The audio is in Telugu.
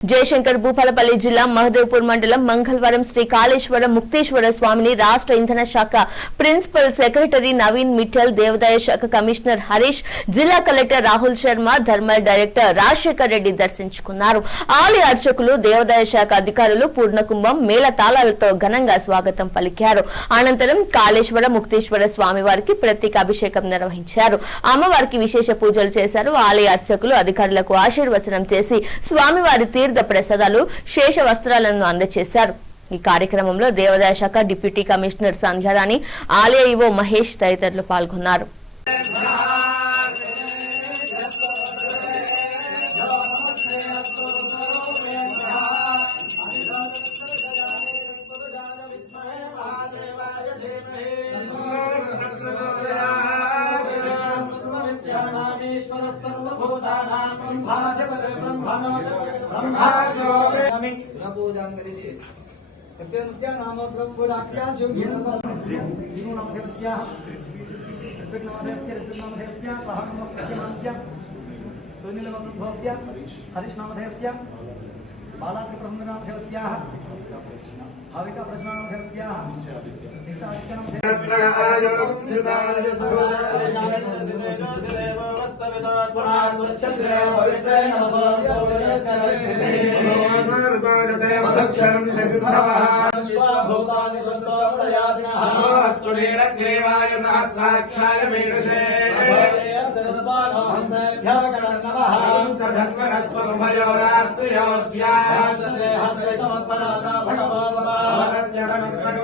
జయశంకర్ భూపాలపల్లి జిల్లా మహదేవ్పూర్ మండలం మంగళవారం శ్రీ కాళేశ్వర ముక్తేశ్వర స్వామిని రాష్ట్ర ఇంధన శాఖ ప్రిన్సిపల్ సెక్రటరీ నవీన్ మిట్టల్ దేవాదాయ శాఖ కమిషనర్ హరీష్ జిల్లా collector Rahul Sharma thermal director Rajasekhar Reddy దర్శించుకున్నారు. ఆలయ అర్చకులు దేవాదాయ శాఖ అధికారులు పూర్ణకుంభం మేళ తాళాలతో ఘనంగా స్వాగతం పలికారు. అనంతరం కాళేశ్వర ముక్తేశ్వర స్వామి వారికి ప్రత్యేక అభిషేకం నిర్వహించారు. అమ్మవారికి విశేష పూజలు చేశారు. ఆలయ అర్చకులు అధికారులకు ఆశీర్వచనం చేసి స్వామివారి తీర్థ ప్రసాదాలు శేష వస్త్రాలను అందజేశారు. ఈ కార్యక్రమంలో దేవాదాయ శాఖ డిప్యూటీ కమిషనర్ సంధ్యారాణి ఆలయ ఇవో మహేష్ తదితరులు పాల్గొన్నారు. परमेश्वर सर्वभूतानां ब्रह्माधिपद ब्रह्मणो ब्रह्माश्रोमे न तस्य नृत्या नाम प्रभुराख्या शिवभूतसर्वभूतनृत्याः ऋत्विक्नामधेयस्य ऋत्विक्नामधेयस्य भाविका प्रश्नामधेयत्याः ేవాయ సహస్రాక్షాయ మేషే ధన్వనస్వభయోరాత్రయోజ్యా భగవాన్